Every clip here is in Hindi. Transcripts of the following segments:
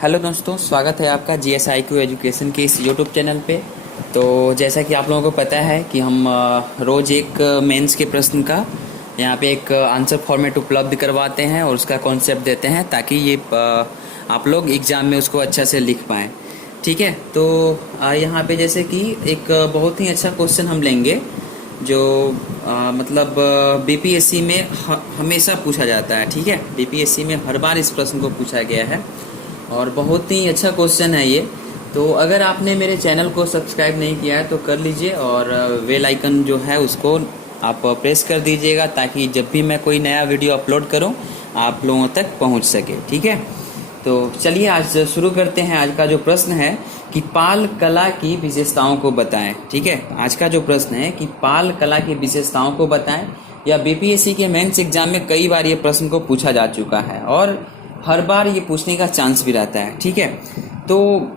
हेलो दोस्तों, स्वागत है आपका GSIQ एजुकेशन के इस यूट्यूब चैनल पे। तो जैसा कि आप लोगों को पता है कि हम रोज़ एक मेंस के प्रश्न का यहाँ पे एक आंसर फॉर्मेट उपलब्ध करवाते हैं और उसका कॉन्सेप्ट देते हैं ताकि ये आप लोग एग्ज़ाम में उसको अच्छा से लिख पाएँ। ठीक है, तो यहाँ पे जैसे कि एक बहुत ही अच्छा क्वेश्चन हम लेंगे जो मतलब BPSC में हमेशा पूछा जाता है। ठीक है, BPSC में हर बार इस प्रश्न को पूछा गया है और बहुत ही अच्छा क्वेश्चन है ये। तो अगर आपने मेरे चैनल को सब्सक्राइब नहीं किया है तो कर लीजिए और बेल आइकन जो है उसको आप प्रेस कर दीजिएगा ताकि जब भी मैं कोई नया वीडियो अपलोड करूं आप लोगों तक पहुंच सके। ठीक है, तो चलिए आज शुरू करते हैं। आज का जो प्रश्न है कि पाल कला की विशेषताओं को बताएं। ठीक है, आज का जो प्रश्न है कि पाल कला की विशेषताओं को बताएं। या BPSC के मेंस एग्जाम में कई बार ये प्रश्न को पूछा जा चुका है और हर बार ये पूछने का चांस भी रहता है। ठीक है, तो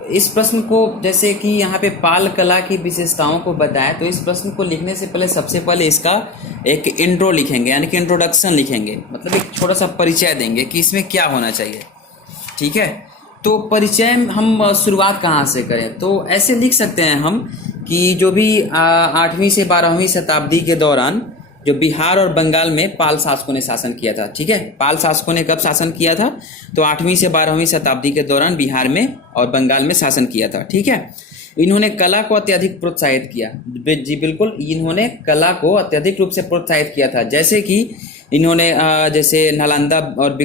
इस प्रश्न को जैसे कि यहाँ पे पाल कला की विशेषताओं को बताएं, तो इस प्रश्न को लिखने से पहले सबसे पहले इसका एक इंट्रो लिखेंगे, यानी कि इंट्रोडक्शन लिखेंगे, मतलब एक छोटा सा परिचय देंगे कि इसमें क्या होना चाहिए। ठीक है, तो परिचय हम शुरुआत कहाँ से करें, तो ऐसे लिख सकते हैं हम कि जो भी 8वीं से 12वीं शताब्दी के दौरान जो बिहार और बंगाल में पाल शासकों ने शासन किया था। ठीक है, पाल शासकों ने कब शासन किया था, तो 8वीं से 12वीं शताब्दी के दौरान बिहार में और बंगाल में शासन किया था। ठीक है, इन्होंने कला को अत्यधिक प्रोत्साहित किया। जी बिल्कुल, इन्होंने कला को अत्यधिक रूप से प्रोत्साहित किया था। जैसे कि इन्होंने जैसे नालंदा और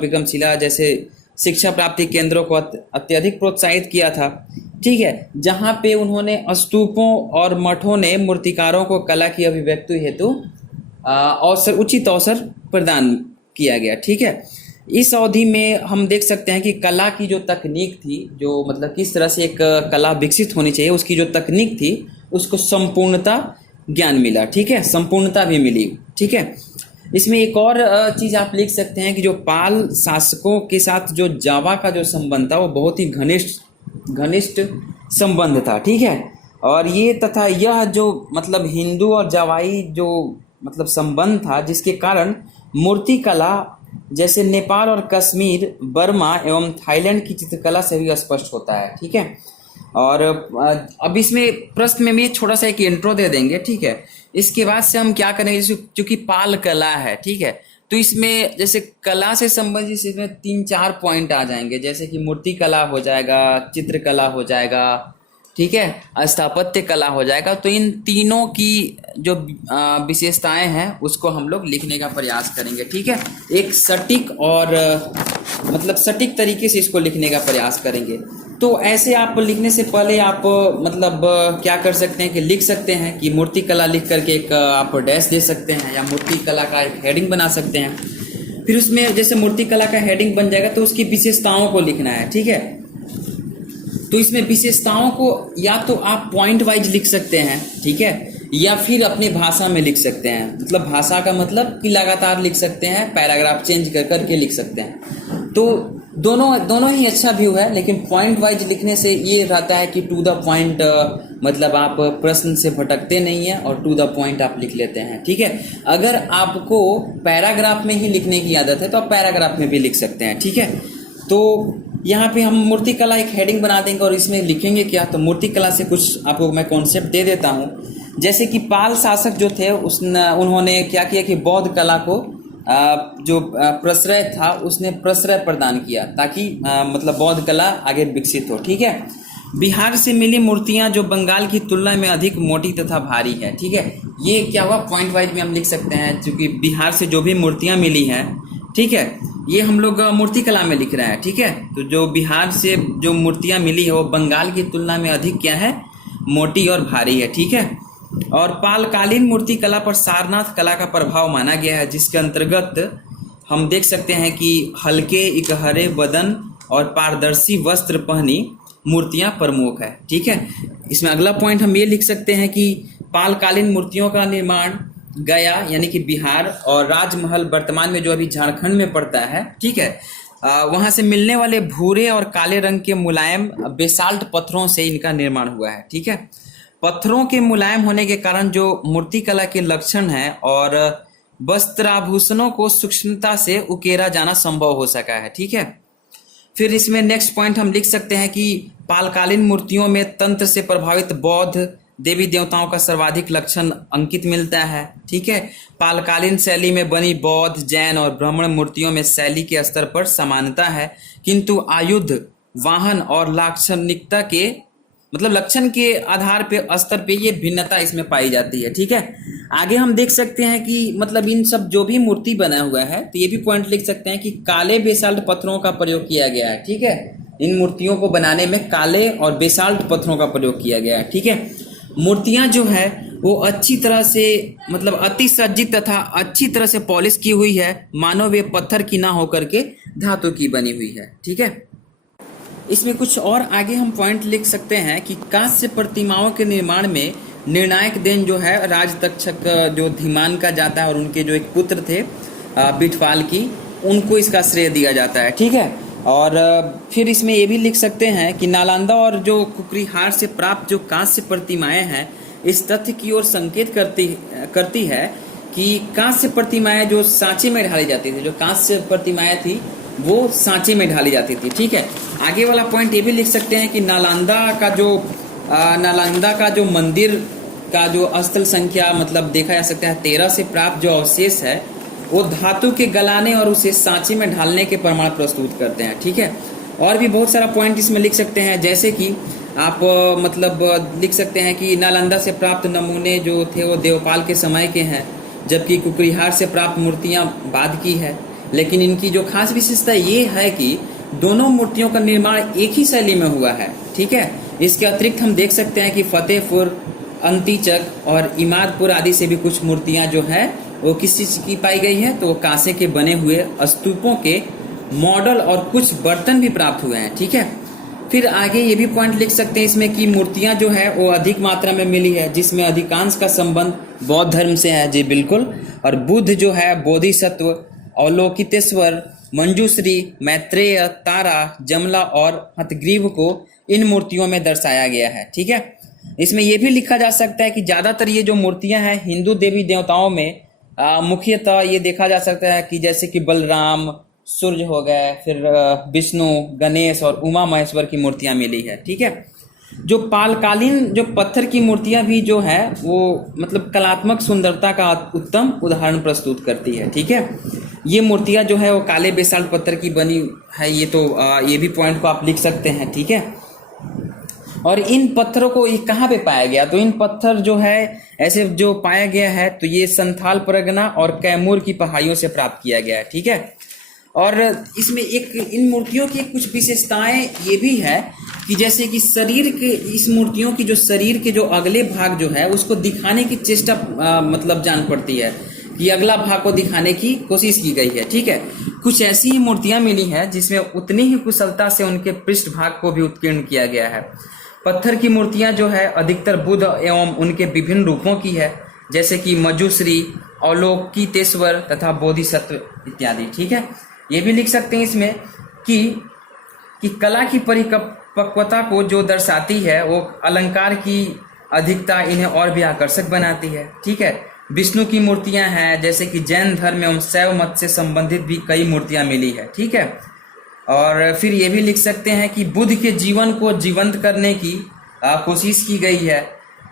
विक्रमशिला जैसे शिक्षा प्राप्ति केंद्रों को अत्यधिक प्रोत्साहित किया था। ठीक है, जहाँ पे उन्होंने स्तूपों और मठों ने मूर्तिकारों को कला की अभिव्यक्ति हेतु उचित अवसर प्रदान किया गया। ठीक है, इस अवधि में हम देख सकते हैं कि कला की जो तकनीक थी, जो मतलब किस तरह से एक कला विकसित होनी चाहिए, उसकी जो तकनीक थी उसको संपूर्णता ज्ञान मिला। ठीक है, संपूर्णता भी मिली। ठीक है, इसमें एक और चीज आप लिख सकते हैं कि जो पाल शासकों के साथ जो जावा का जो संबंध था वो बहुत ही घनिष्ठ संबंध था। ठीक है, और ये तथा यह जो मतलब हिंदू और जावाई जो मतलब संबंध था, जिसके कारण मूर्ति कला जैसे नेपाल और कश्मीर, बर्मा एवं थाईलैंड की चित्रकला से भी स्पष्ट होता है। ठीक है, और अब इसमें प्रश्न में भी छोटा सा एक इंट्रो दे देंगे। ठीक है, इसके बाद से हम क्या करेंगे, जैसे चूंकि पाल कला है, ठीक है, तो इसमें जैसे कला से संबंधित इसमें 3-4 पॉइंट आ जाएंगे, जैसे कि मूर्ति कला हो जाएगा, चित्रकला हो जाएगा, ठीक है, स्थापत्य कला हो जाएगा। तो इन तीनों की जो विशेषताएं हैं उसको हम लोग लिखने का प्रयास करेंगे। ठीक है, एक सटीक और मतलब सटीक तरीके से इसको लिखने का प्रयास करेंगे। तो ऐसे आप लिखने से पहले आप मतलब क्या कर सकते हैं कि लिख सकते हैं कि मूर्ति कला लिख करके एक आप डैश दे सकते हैं या मूर्ति कला का एक हेडिंग बना सकते हैं। फिर उसमें जैसे मूर्ति कला का हेडिंग बन जाएगा तो उसकी विशेषताओं को लिखना है। ठीक है, तो इसमें विशेषताओं को या तो आप पॉइंट वाइज लिख सकते हैं, ठीक है, या फिर अपनी भाषा में लिख सकते हैं। मतलब भाषा का मतलब कि लगातार लिख सकते हैं, पैराग्राफ चेंज कर करके लिख सकते हैं। तो दोनों ही अच्छा व्यू है, लेकिन पॉइंट वाइज लिखने से ये रहता है कि टू द पॉइंट, मतलब आप प्रश्न से भटकते नहीं हैं और टू द पॉइंट आप लिख लेते हैं। ठीक है, अगर आपको पैराग्राफ में ही लिखने की आदत है तो आप पैराग्राफ में भी लिख सकते हैं। ठीक है, तो यहाँ पे हम मूर्ति कला एक हेडिंग बना देंगे और इसमें लिखेंगे क्या, तो मूर्ति कला से कुछ आपको मैं कॉन्सेप्ट दे देता हूँ। जैसे कि पाल शासक जो थे उन्होंने क्या किया कि बौद्ध कला को जो प्रश्रय था उसने प्रश्रय प्रदान किया ताकि मतलब बौद्ध कला आगे विकसित हो। ठीक है, बिहार से मिली मूर्तियां जो बंगाल की तुलना में अधिक मोटी तथा भारी है। ठीक है, ये क्या हुआ, पॉइंट वाइज में हम लिख सकते हैं, क्योंकि बिहार से जो भी मूर्तियां मिली हैं, ठीक है, ये हम लोग मूर्ति कला में लिख रहे हैं। ठीक है, तो जो बिहार से जो मूर्तियां मिली है वो बंगाल की तुलना में अधिक क्या है, मोटी और भारी है। ठीक है, और पालकालीन मूर्ति कला पर सारनाथ कला का प्रभाव माना गया है, जिसके अंतर्गत हम देख सकते हैं कि हल्के इकहरे बदन और पारदर्शी वस्त्र पहनी मूर्तियां प्रमुख है। ठीक है, इसमें अगला पॉइंट हम ये लिख सकते हैं कि पालकालीन मूर्तियों का निर्माण गया यानी कि बिहार और राजमहल वर्तमान में जो अभी झारखंड में पड़ता है, ठीक है, वहां से मिलने वाले भूरे और काले रंग के मुलायम बेसाल्ट पत्थरों से इनका निर्माण हुआ है। ठीक है, पत्थरों के मुलायम होने के कारण जो मूर्ति कला के लक्षण है और वस्त्राभूषणों को सूक्ष्मता से उकेरा जाना संभव हो सका है। ठीक है, फिर इसमें नेक्स्ट पॉइंट हम लिख सकते हैं कि पालकालीन मूर्तियों में तंत्र से प्रभावित बौद्ध देवी देवताओं का सर्वाधिक लक्षण अंकित मिलता है। ठीक है, पालकालीन शैली में बनी बौद्ध, जैन और ब्राह्मण मूर्तियों में शैली के स्तर पर समानता है, किंतु आयुध, वाहन और लाक्षणिकता के मतलब लक्षण के आधार पे स्तर पे ये भिन्नता इसमें पाई जाती है। ठीक है, आगे हम देख सकते हैं कि मतलब इन सब जो भी मूर्ति बना हुआ है तो ये भी पॉइंट लिख सकते हैं कि काले बेसाल्ट पत्थरों का प्रयोग किया गया है। ठीक है, इन मूर्तियों को बनाने में काले और बेसाल्ट पत्थरों का प्रयोग किया गया है। ठीक है, मूर्तियां जो है वो अच्छी तरह से मतलब अति सज्जित तथा अच्छी तरह से पॉलिश की हुई है, मानो वे पत्थर की ना होकर के धातु की बनी हुई है। ठीक है, इसमें कुछ और आगे हम पॉइंट लिख सकते हैं कि कांस्य प्रतिमाओं के निर्माण में निर्णायक देन जो है राजतक्षक जो धीमान का जाता है और उनके जो एक पुत्र थे बिठवाल की, उनको इसका श्रेय दिया जाता है। ठीक है, और फिर इसमें ये भी लिख सकते हैं कि नालंदा और जो कुकरीहार से प्राप्त जो कांस्य प्रतिमाएं हैं इस तथ्य की ओर संकेत करती है कि कांस्य प्रतिमाएं जो सांचे में ढाली जाती थी, जो कांस्य प्रतिमाएं थी वो सांचे में ढाली जाती थी। ठीक है, आगे वाला पॉइंट ये भी लिख सकते हैं कि नालंदा का जो मंदिर का जो स्थल संख्या मतलब देखा जा सकता है 13 से प्राप्त जो अवशेष है वो धातु के गलाने और उसे सांचे में ढालने के प्रमाण प्रस्तुत करते हैं। ठीक है, और भी बहुत सारा पॉइंट इसमें लिख सकते हैं, जैसे कि आप मतलब लिख सकते हैं कि नालंदा से प्राप्त नमूने जो थे वो देवपाल के समय के हैं, जबकि कुकरीहार से प्राप्त मूर्तियां बाद की है। लेकिन इनकी जो खास विशेषता ये है कि दोनों मूर्तियों का निर्माण एक ही शैली में हुआ है। ठीक है, इसके अतिरिक्त हम देख सकते हैं कि फतेहपुर, अंतीचक और इमादपुर आदि से भी कुछ मूर्तियां जो है वो किस चीज की पाई गई है, तो वो कांसे के बने हुए स्तूपों के मॉडल और कुछ बर्तन भी प्राप्त हुए हैं। ठीक है, फिर आगे ये भी पॉइंट लिख सकते हैं इसमें कि मूर्तियां जो है वो अधिक मात्रा में मिली है, जिसमें अधिकांश का संबंध बौद्ध धर्म से है। जी बिल्कुल, और बुद्ध जो है बोधिसत्व, अवलोकितेश्वर, मंजूश्री, मैत्रेय, तारा, जमला और हथग्रीव को इन मूर्तियों में दर्शाया गया है। ठीक है, इसमें यह भी लिखा जा सकता है कि ज्यादातर ये जो मूर्तियां हैं हिंदू देवी देवताओं में मुख्यतः ये देखा जा सकता है कि जैसे कि बलराम, सूर्य हो गए, फिर विष्णु, गणेश और उमा महेश्वर की मूर्तियां मिली है। ठीक है, जो पालकालीन जो पत्थर की मूर्तियां भी जो है वो मतलब कलात्मक सुंदरता का उत्तम उदाहरण प्रस्तुत करती है। ठीक है, ये मूर्तियां जो है वो काले बेसाल्ट पत्थर की बनी है। ये तो ये भी पॉइंट को आप लिख सकते हैं। ठीक है, और इन पत्थरों को ये कहाँ पे पाया गया, तो इन पत्थर जो है ऐसे जो पाया गया है तो ये संथाल परगना और कैमूर की पहाड़ियों से प्राप्त किया गया है। ठीक है, और इसमें एक इन मूर्तियों की कुछ विशेषताएं ये भी है कि जैसे कि शरीर के इस मूर्तियों की जो शरीर के जो अगले भाग जो है उसको दिखाने की चेष्टा मतलब जान पड़ती है कि अगला भाग को दिखाने की कोशिश की गई है। ठीक है, कुछ ऐसी ही मूर्तियां मिली हैं जिसमें उतनी ही कुशलता से उनके पृष्ठ भाग को भी उत्कीर्ण किया गया है। पत्थर की मूर्तियां जो है अधिकतर बुद्ध एवं उनके विभिन्न रूपों की है, जैसे कि मजुश्री, अवलोकितेश्वर तथा बोधिसत्व इत्यादि। ठीक है, ये भी लिख सकते हैं इसमें कि कला की परिपक्वता को जो दर्शाती है वो अलंकार की अधिकता इन्हें और भी आकर्षक बनाती है। ठीक है, विष्णु की मूर्तियां हैं, जैसे कि जैन धर्म एवं शैव मत से संबंधित भी कई मूर्तियां मिली है। ठीक है, और फिर ये भी लिख सकते हैं कि बुद्ध के जीवन को जीवंत करने की कोशिश की गई है,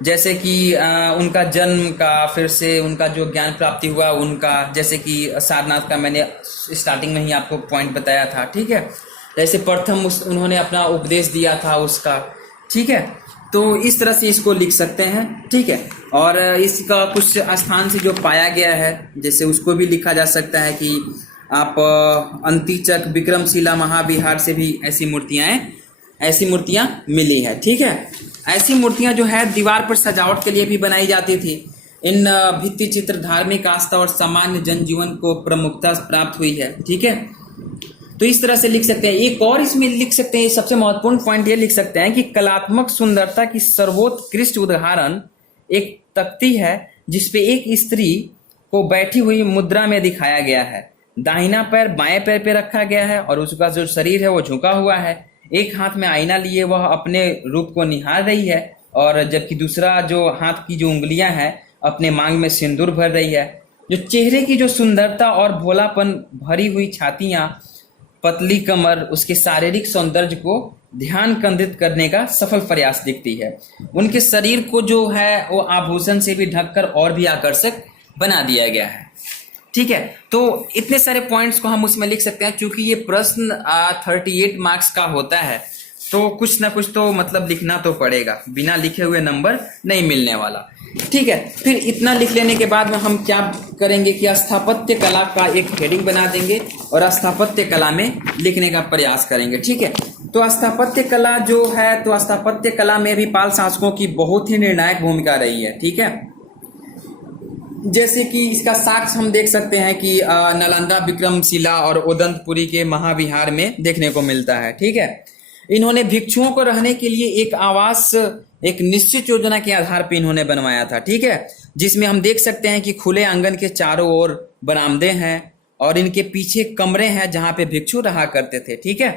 जैसे कि उनका जन्म का, फिर से उनका जो ज्ञान प्राप्ति हुआ उनका, जैसे कि सारनाथ का मैंने स्टार्टिंग में ही आपको पॉइंट बताया था। ठीक है, जैसे प्रथम उन्होंने अपना उपदेश दिया था उसका। ठीक है, तो इस तरह से इसको लिख सकते हैं। ठीक है, और इसका कुछ स्थान से जो पाया गया है जैसे उसको भी लिखा जा सकता है कि आप अंतीचक, विक्रमशिला, महाविहार से भी ऐसी मूर्तियां मिली है। ठीक है, ऐसी मूर्तियां जो है दीवार पर सजावट के लिए भी बनाई जाती थी। इन भित्ति चित्र धार्मिक आस्था और सामान्य जनजीवन को प्रमुखता प्राप्त हुई है। ठीक है, तो इस तरह से लिख सकते हैं। एक और इसमें लिख सकते हैं, सबसे महत्वपूर्ण पॉइंट ये लिख सकते हैं कि कलात्मक सुंदरता की सर्वोत्कृष्ट उदाहरण एक तख्ती है जिसपे एक स्त्री को बैठी हुई मुद्रा में दिखाया गया है। दाहिना पैर बाएं पैर पे रखा गया है और उसका जो शरीर है वो झुका हुआ है। एक हाथ में आईना लिए वह अपने रूप को निहार रही है और जबकि दूसरा जो हाथ की जो उंगलियां हैं अपने मांग में सिंदूर भर रही है। जो चेहरे की जो सुंदरता और भोलापन भरी हुई छातियां पतली कमर उसके शारीरिक सौंदर्य को ध्यान केंद्रित करने का सफल प्रयास दिखती है। उनके शरीर को जो है वो आभूषण से भी ढककर और भी आकर्षक बना दिया गया है। ठीक है, तो इतने सारे पॉइंट्स को हम उसमें लिख सकते हैं। क्योंकि ये प्रश्न 38 मार्क्स का होता है तो कुछ ना कुछ तो मतलब लिखना तो पड़ेगा, बिना लिखे हुए नंबर नहीं मिलने वाला। ठीक है, फिर इतना लिख लेने के बाद में हम क्या करेंगे कि स्थापत्य कला का एक हेडिंग बना देंगे और स्थापत्य कला में लिखने का प्रयास करेंगे। ठीक है, तो स्थापत्य कला जो है, तो स्थापत्य कला में भी पाल शासकों की बहुत ही निर्णायक भूमिका रही है। ठीक है, जैसे कि इसका साक्ष्य हम देख सकते हैं कि नालंदा, विक्रमशिला और ओदंतपुरी के महाविहार में देखने को मिलता है। ठीक है, इन्होंने भिक्षुओं को रहने के लिए एक आवास एक निश्चित योजना के आधार पर इन्होंने बनवाया था। ठीक है, जिसमें हम देख सकते हैं कि खुले आंगन के चारों ओर बरामदे हैं और इनके पीछे कमरे हैं जहां पे भिक्षु रहा करते थे। ठीक है,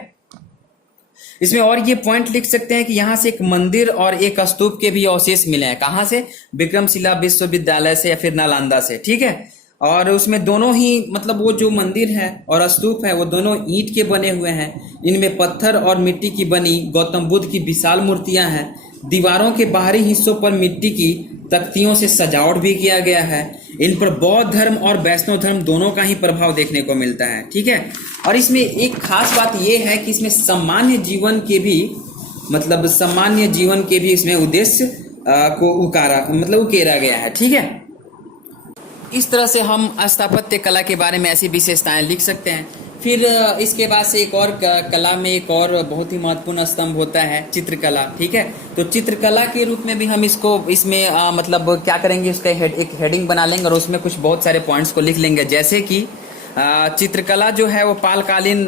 इसमें और ये पॉइंट लिख सकते हैं कि यहाँ से एक मंदिर और एक स्तूप के भी अवशेष मिले हैं। कहाँ से? विक्रमशिला विश्वविद्यालय से या फिर नालंदा से। ठीक है, और उसमें दोनों ही मतलब वो जो मंदिर है और स्तूप है वो दोनों ईंट के बने हुए हैं। इनमें पत्थर और मिट्टी की बनी गौतम बुद्ध की विशाल मूर्तियां हैं। दीवारों के बाहरी हिस्सों पर मिट्टी की तख्तियों से सजावट भी किया गया है। इन पर बौद्ध धर्म और वैष्णव धर्म दोनों का ही प्रभाव देखने को मिलता है। ठीक है, और इसमें एक खास बात यह है कि इसमें सामान्य जीवन के भी मतलब सामान्य जीवन के भी इसमें उद्देश्य को उकेरा गया है। ठीक है, इस तरह से हम स्थापत्य कला के बारे में ऐसी विशेषताएं लिख सकते हैं। फिर इसके बाद से एक और कला में एक और बहुत ही महत्वपूर्ण स्तंभ होता है चित्रकला। ठीक है, तो चित्रकला के रूप में भी हम इसको इसमें मतलब क्या करेंगे, उसका एक हेडिंग बना लेंगे और उसमें कुछ बहुत सारे पॉइंट्स को लिख लेंगे। जैसे कि चित्रकला जो है वो पालकालीन,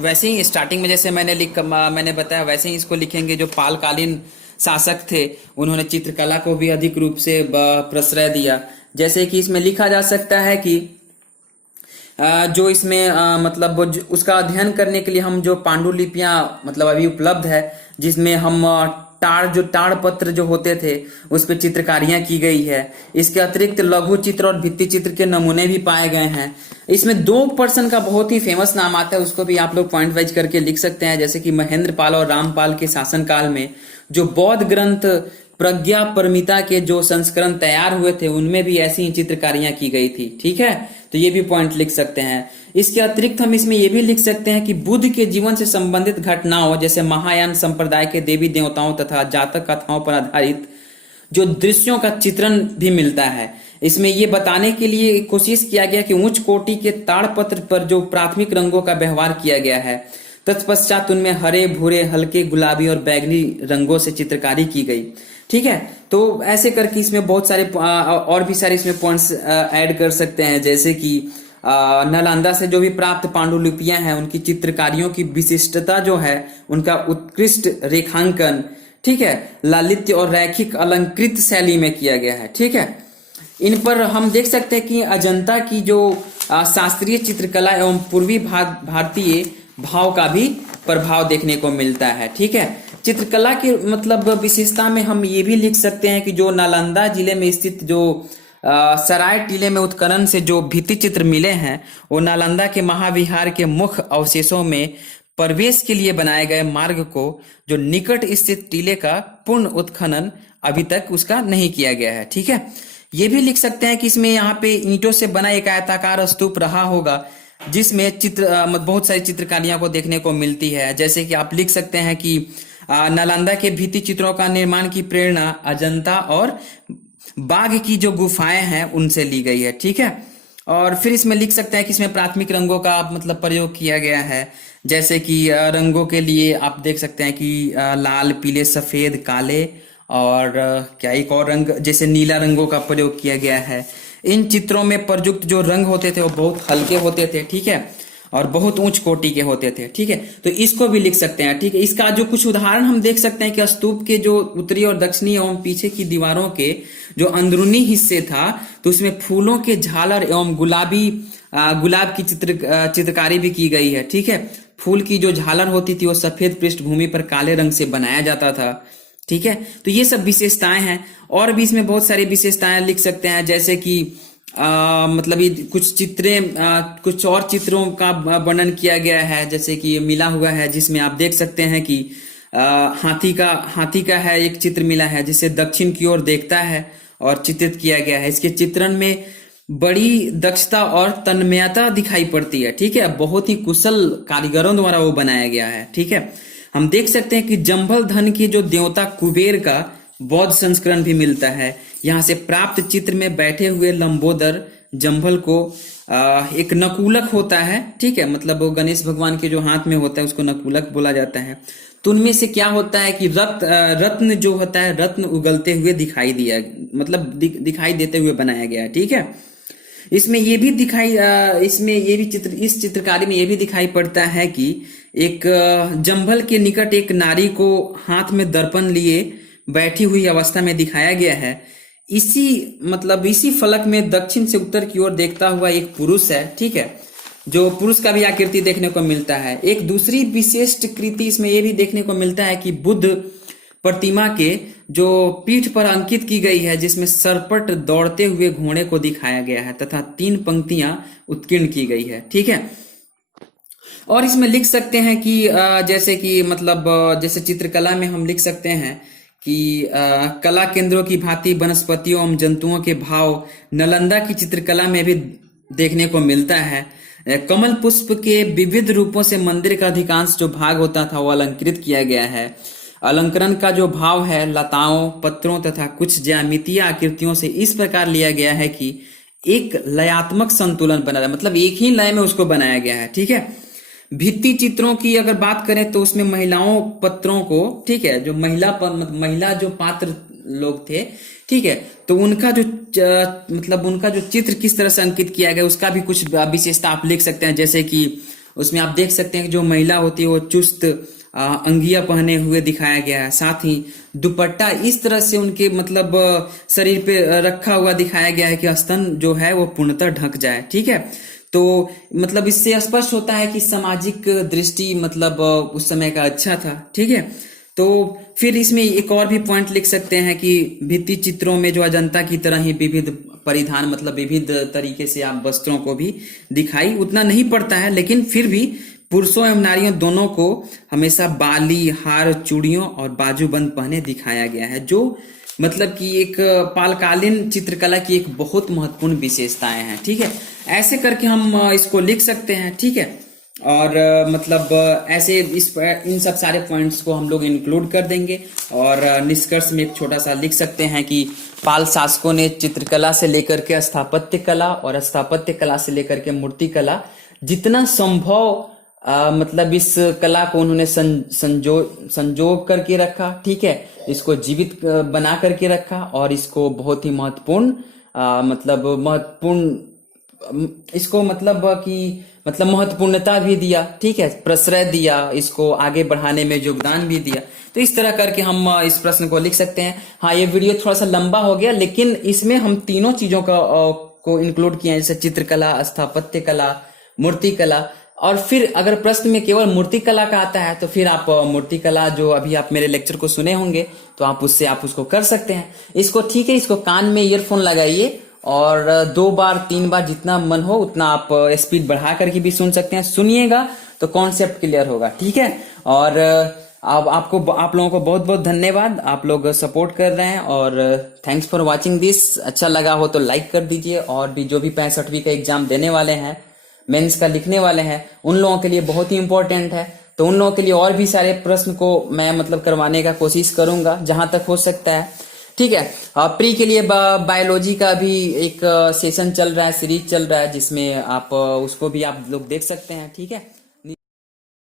वैसे ही स्टार्टिंग में जैसे मैंने बताया वैसे ही इसको लिखेंगे। जो पालकालीन शासक थे उन्होंने चित्रकला को भी अधिक रूप से प्रश्रय दिया। जैसे कि इसमें लिखा जा सकता है कि जो इसमें मतलब उसका अध्ययन करने के लिए हम जो पांडुलिपियां मतलब अभी उपलब्ध है, जिसमें हम टाड़ पत्र जो होते थे उस पर चित्रकारियां की गई है। इसके अतिरिक्त लघु चित्र और भित्ति चित्र के नमूने भी पाए गए हैं। इसमें 2 पर्सन का बहुत ही फेमस नाम आता है, उसको भी आप लोग पॉइंट वाइज करके लिख सकते हैं। जैसे कि महेंद्र पाल और रामपाल के शासनकाल में जो बौद्ध ग्रंथ प्रज्ञा परमिता के जो संस्करण तैयार हुए थे उनमें भी ऐसी ही चित्रकारियां की गई थी। ठीक है, तो ये भी पॉइंट लिख सकते हैं। इसके अतिरिक्त हम इसमें ये भी लिख सकते हैं कि बुद्ध के जीवन से संबंधित घटनाओं जैसे महायान संप्रदाय के देवी देवताओं तथा जातक कथाओं पर आधारित जो दृश्यों का चित्रण भी मिलता है। इसमें ये बताने के लिए कोशिश किया गया कि उच्च कोटि के ताड़पत्र पर जो प्राथमिक रंगों का व्यवहार किया गया है, तत्पश्चात उनमें हरे भूरे हल्के गुलाबी और बैगनी रंगों से चित्रकारी की गई। ठीक है, तो ऐसे करके इसमें बहुत सारे और भी सारे इसमें पॉइंट्स ऐड कर सकते हैं। जैसे कि नालंदा से जो भी प्राप्त पांडुलिपियां हैं उनकी चित्रकारियों की विशिष्टता जो है, उनका उत्कृष्ट रेखांकन, ठीक है, लालित्य और रैखिक अलंकृत शैली में किया गया है। ठीक है, इन पर हम देख सकते हैं कि अजंता की जो शास्त्रीय चित्रकला एवं पूर्वी भारतीय भाव का भी प्रभाव देखने को मिलता है। ठीक है, चित्रकला की मतलब विशेषता में हम ये भी लिख सकते हैं कि जो नालंदा जिले में स्थित जो सराय टीले में उत्खनन से जो भित्ति चित्र मिले हैं वो नालंदा के महाविहार के मुख्य अवशेषों में प्रवेश के लिए बनाए गए मार्ग को जो निकट स्थित टीले का पूर्ण उत्खनन अभी तक उसका नहीं किया गया है। ठीक है, ये भी लिख सकते हैं कि इसमें यहाँ पे ईंटों से बना एक आयताकार स्तूप रहा होगा जिसमें बहुत सारी चित्रकारियां को देखने को मिलती है। जैसे कि आप लिख सकते हैं कि नालंदा के भित्ति चित्रों का निर्माण की प्रेरणा अजंता और बाघ की जो गुफाएं हैं उनसे ली गई है। ठीक है, और फिर इसमें लिख सकते हैं कि इसमें प्राथमिक रंगों का मतलब प्रयोग किया गया है। जैसे कि रंगों के लिए आप देख सकते हैं कि लाल, पीले, सफेद, काले और क्या एक और रंग जैसे नीला रंगों का प्रयोग किया गया है। इन चित्रों में प्रयुक्त जो रंग होते थे वो बहुत हल्के होते थे। ठीक है, और बहुत उच्च कोटि के होते थे। ठीक है, तो इसको भी लिख सकते हैं। ठीक है, इसका जो कुछ उदाहरण हम देख सकते हैं कि स्तूप के जो उत्तरी और दक्षिणी एवं पीछे की दीवारों के जो अंदरूनी हिस्से था तो उसमें फूलों के झालर एवं गुलाब की चित्रकारी भी की गई है। ठीक है, फूल की जो झालर होती थी वो सफेद पृष्ठभूमि पर काले रंग से बनाया जाता था। ठीक है, तो ये सब विशेषताएं हैं और भी इसमें बहुत सारी विशेषताएं लिख सकते हैं। जैसे कि मतलब ये कुछ और चित्रों का वर्णन किया गया है, जैसे कि मिला हुआ है, जिसमें आप देख सकते हैं कि हाथी का है एक चित्र मिला है, जिसे दक्षिण की ओर देखता है और चित्रित किया गया है। इसके चित्रण में बड़ी दक्षता और तन्मयता दिखाई पड़ती है, ठीक है। बहुत ही कुशल कारीगरों द्वारा वो बनाया गया है, ठीक है। हम देख सकते हैं कि जंभल धन की जो देवता कुबेर का बौद्ध संस्करण भी मिलता है। यहाँ से प्राप्त चित्र में बैठे हुए लंबोदर जंभल को एक नकुलक होता है, ठीक है। मतलब वो गणेश भगवान के जो हाथ में होता है उसको नकुलक बोला जाता है। तो उनमें से क्या होता है कि रत्न जो होता है, रत्न उगलते हुए दिखाई दिया, मतलब दिखाई देते हुए बनाया गया है, ठीक है। इसमें ये भी इस चित्रकारी में ये भी दिखाई पड़ता है कि एक जंभल के निकट एक नारी को हाथ में दर्पण लिए बैठी हुई अवस्था में दिखाया गया है। इसी फलक में दक्षिण से उत्तर की ओर देखता हुआ एक पुरुष है, ठीक है, जो पुरुष का भी आकृति देखने को मिलता है। एक दूसरी विशिष्ट कृति इसमें यह भी देखने को मिलता है कि बुद्ध प्रतिमा के जो पीठ पर अंकित की गई है, जिसमें सरपट दौड़ते हुए घोड़े को दिखाया गया है तथा 3 पंक्तियां उत्कीर्ण की गई है, ठीक है। और इसमें लिख सकते हैं कि जैसे चित्रकला में हम लिख सकते हैं कि कला केंद्रों की भांति वनस्पतियों एवं जंतुओं के भाव नालंदा की चित्रकला में भी देखने को मिलता है। कमल पुष्प के विविध रूपों से मंदिर का अधिकांश जो भाग होता था वो अलंकृत किया गया है। अलंकरण का जो भाव है लताओं, पत्रों तथा कुछ ज्यामितीय आकृतियों से इस प्रकार लिया गया है कि एक लयात्मक संतुलन बना रहा है, मतलब एक ही लय में उसको बनाया गया है, ठीक है। भित्ति चित्रों की अगर बात करें तो उसमें महिलाओं पत्रों को, ठीक है, जो महिला जो पात्र लोग थे, ठीक है, तो उनका जो चित्र किस तरह से अंकित किया गया उसका भी कुछ विशेषता आप लिख सकते हैं। जैसे कि उसमें आप देख सकते हैं कि जो महिला होती है वो चुस्त अंगिया पहने हुए दिखाया गया है। साथ ही दुपट्टा इस तरह से उनके शरीर पे रखा हुआ दिखाया गया है कि स्तन जो है वो पूर्णतः ढक जाए, ठीक है। तो इससे स्पष्ट होता है कि सामाजिक दृष्टि उस समय का अच्छा था, ठीक है। तो फिर इसमें एक और भी पॉइंट लिख सकते हैं कि भित्ति चित्रों में जो अजंता की तरह ही विविध परिधान, विविध तरीके से आप वस्त्रों को भी दिखाई उतना नहीं पड़ता है, लेकिन फिर भी पुरुषों एवं नारियों दोनों को हमेशा बाली, हार, चूड़ियों और बाजूबंद पहने दिखाया गया है, जो कि एक पालकालीन चित्रकला की एक बहुत महत्वपूर्ण विशेषताएं हैं, ठीक है। ऐसे करके हम इसको लिख सकते हैं, ठीक है। और ऐसे इन सब सारे पॉइंट्स को हम लोग इंक्लूड कर देंगे और निष्कर्ष में एक छोटा सा लिख सकते हैं कि पाल शासकों ने चित्रकला से लेकर के स्थापत्य कला और स्थापत्य कला से लेकर के मूर्ति कला जितना संभव इस कला को उन्होंने संजोग करके रखा, ठीक है, इसको जीवित बना करके रखा और इसको बहुत ही महत्वपूर्ण इसको महत्वपूर्णता भी दिया, ठीक है, प्रश्रय दिया, इसको आगे बढ़ाने में योगदान भी दिया। तो इस तरह करके हम इस प्रश्न को लिख सकते हैं। हाँ, ये वीडियो थोड़ा सा लंबा हो गया, लेकिन इसमें हम तीनों चीजों को इंक्लूड किया है, जैसे चित्रकला, स्थापत्य कला, मूर्ति कला। और फिर अगर प्रश्न में केवल मूर्ति कला का आता है तो फिर आप मूर्ति कला जो अभी आप मेरे लेक्चर को सुने होंगे तो आप उसको कर सकते हैं। इसको, ठीक है, इसको कान में ईयरफोन लगाइए और 2 बार 3 बार जितना मन हो उतना आप स्पीड बढ़ा करके भी सुन सकते हैं। सुनिएगा तो कॉन्सेप्ट क्लियर होगा, ठीक है। और अब आप लोगों को बहुत बहुत धन्यवाद, आप लोग सपोर्ट कर रहे हैं और थैंक्स फॉर वाचिंग दिस। अच्छा लगा हो तो लाइक कर दीजिए। और भी जो भी 65वीं का एग्जाम देने वाले हैं, मेंस का लिखने वाले हैं, उन लोगों के लिए बहुत ही इंपॉर्टेंट है। तो उन लोगों के लिए और भी सारे प्रश्न को मैं करवाने का कोशिश करूंगा जहां तक हो सकता है, ठीक है। प्री के लिए बायोलॉजी का भी एक सेशन चल रहा है, सीरीज चल रहा है, जिसमें आप उसको भी आप लोग देख सकते हैं, ठीक है।